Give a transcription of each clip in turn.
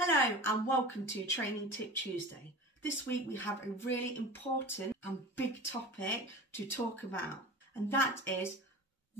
Hello and welcome to Training Tip Tuesday. This week we have a really important and big topic to talk about, and that is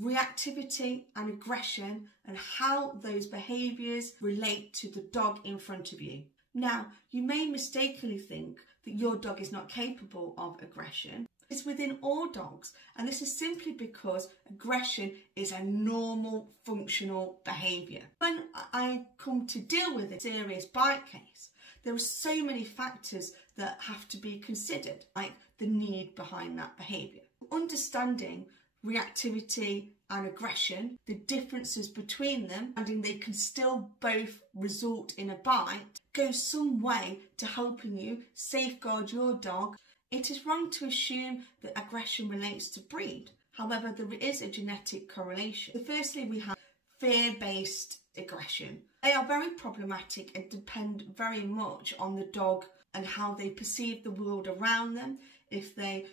reactivity and aggression and how those behaviours relate to the dog in front of you. Now, you may mistakenly think that your dog is not capable of aggression. It's within all dogs, and this is simply because aggression is a normal functional behaviour. When I come to deal with a serious bite case, there are so many factors that have to be considered, like the need behind that behaviour. Understanding reactivity and aggression, the differences between them, and they can still both result in a bite, goes some way to helping you safeguard your dog. It is wrong to assume that aggression relates to breed. However, there is a genetic correlation. So firstly, we have fear-based aggression. They are very problematic and depend very much on the dog and how they perceive the world around them. If they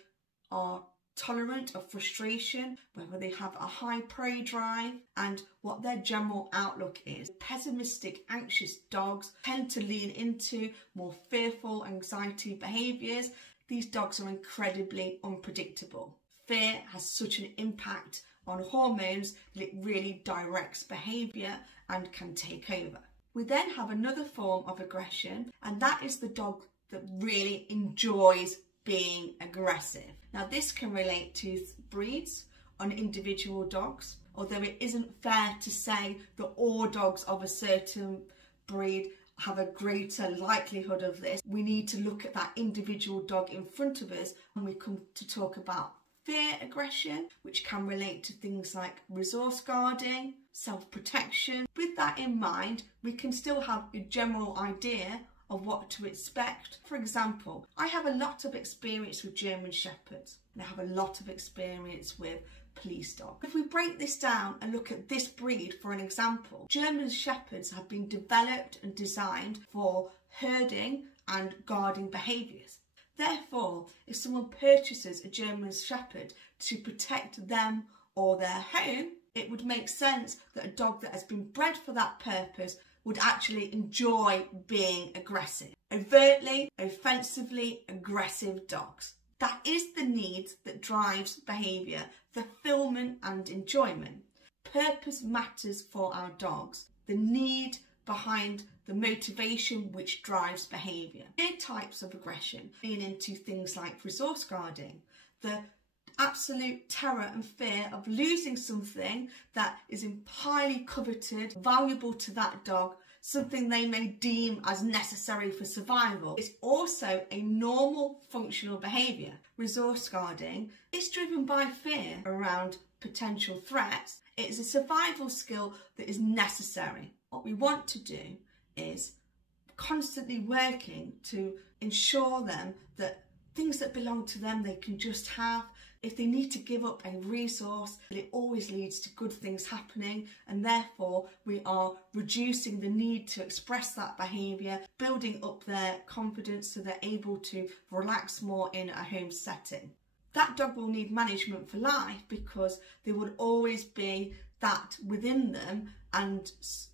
are tolerant of frustration, whether they have a high prey drive, and what their general outlook is. Pessimistic, anxious dogs tend to lean into more fearful, anxiety behaviours. These dogs are incredibly unpredictable. Fear has such an impact on hormones that it really directs behaviour and can take over. We then have another form of aggression, and that is the dog that really enjoys being aggressive. Now, this can relate to breeds on individual dogs, although it isn't fair to say that all dogs of a certain breed have a greater likelihood of this. We need to look at that individual dog in front of us, and we come to talk about fear aggression, which can relate to things like resource guarding, self-protection. With that in mind, we can still have a general idea of what to expect. For example, I have a lot of experience with German Shepherds, and I have a lot of experience with police dogs. If we break this down and look at this breed for an example, German Shepherds have been developed and designed for herding and guarding behaviours. Therefore, if someone purchases a German Shepherd to protect them or their home, it would make sense that a dog that has been bred for that purpose would actually enjoy being aggressive. Overtly, offensively aggressive dogs. That is the need that drives behaviour, fulfilment and enjoyment. Purpose matters for our dogs. The need behind the motivation which drives behaviour. Clear types of aggression lean into things like resource guarding, the absolute terror and fear of losing something that is highly coveted, valuable to that dog, something they may deem as necessary for survival. It's also a normal functional behaviour. Resource guarding is driven by fear around potential threats. It's a survival skill that is necessary. What we want to do is constantly working to ensure them that things that belong to them they can just have. If they need to give up a resource, it always leads to good things happening, and therefore we are reducing the need to express that behaviour, building up their confidence so they're able to relax more in a home setting. That dog will need management for life because there would always be that within them, and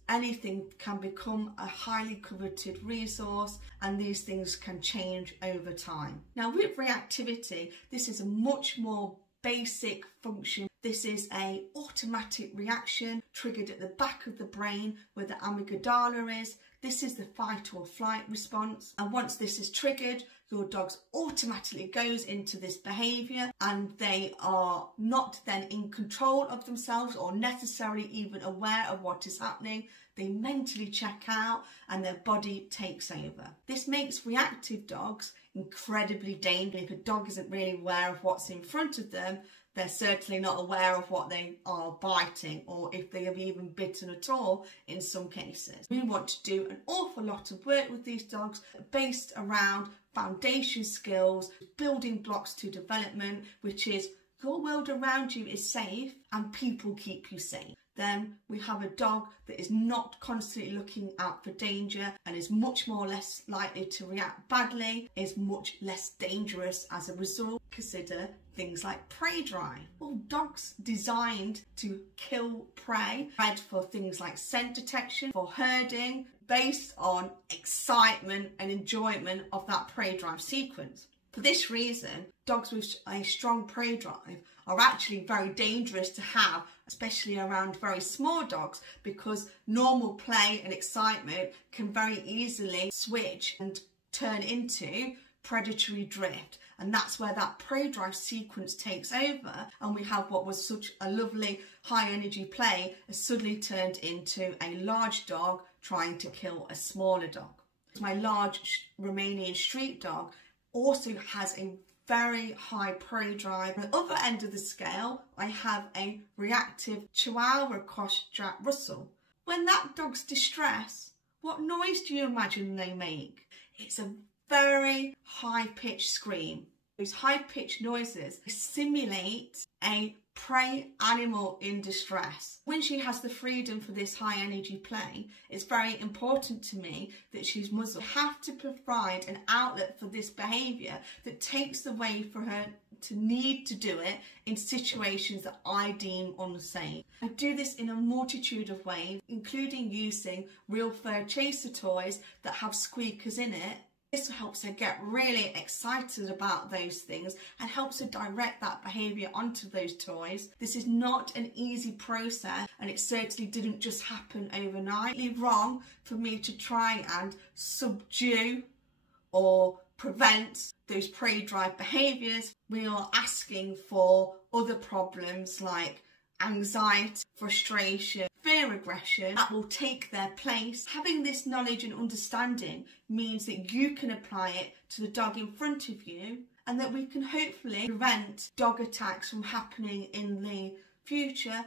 anything can become a highly coveted resource, and these things can change over time. Now, with reactivity, this is a much more basic function. This is an automatic reaction triggered at the back of the brain where the amygdala is. This is the fight or flight response, and once this is triggered, your dog automatically goes into this behaviour, and they are not then in control of themselves or necessarily even aware of what is happening. They mentally check out and their body takes over. This makes reactive dogs incredibly dangerous. If a dog isn't really aware of what's in front of them, they're certainly not aware of what they are biting, or if they have even bitten at all in some cases. We want to do an awful lot of work with these dogs based around foundation skills, building blocks to development, which is your world around you is safe and people keep you safe. then we have a dog that is not constantly looking out for danger and is much more less likely to react badly, is much less dangerous as a result. Consider things like prey drive. Well, dogs designed to kill prey, bred for things like scent detection, for herding, based on excitement and enjoyment of that prey drive sequence. For this reason, dogs with a strong prey drive are actually very dangerous to have, especially around very small dogs, because normal play and excitement can very easily switch and turn into predatory drift. And that's where that prey drive sequence takes over, and we have what was such a lovely high energy play has suddenly turned into a large dog trying to kill a smaller dog. My large Romanian street dog also has a very high prey drive. On the other end of the scale, I have a reactive Chihuahua cross Jack Russell. When that dog's distressed, what noise do you imagine they make? It's a very high-pitched scream. Those high-pitched noises simulate a prey animal in distress. When she has the freedom for this high-energy play, it's very important to me that she's muzzled. I have to provide an outlet for this behaviour that takes the way for her to need to do it in situations that I deem unsafe. I do this in a multitude of ways, including using real fur chaser toys that have squeakers in it. This helps her get really excited about those things and helps her direct that behaviour onto those toys. This is not an easy process, and it certainly didn't just happen overnight. It's wrong for me to try and subdue or prevent those prey drive behaviours. We are asking for other problems like anxiety, frustration, fear aggression that will take their place. Having this knowledge and understanding means that you can apply it to the dog in front of you, and that we can hopefully prevent dog attacks from happening in the future.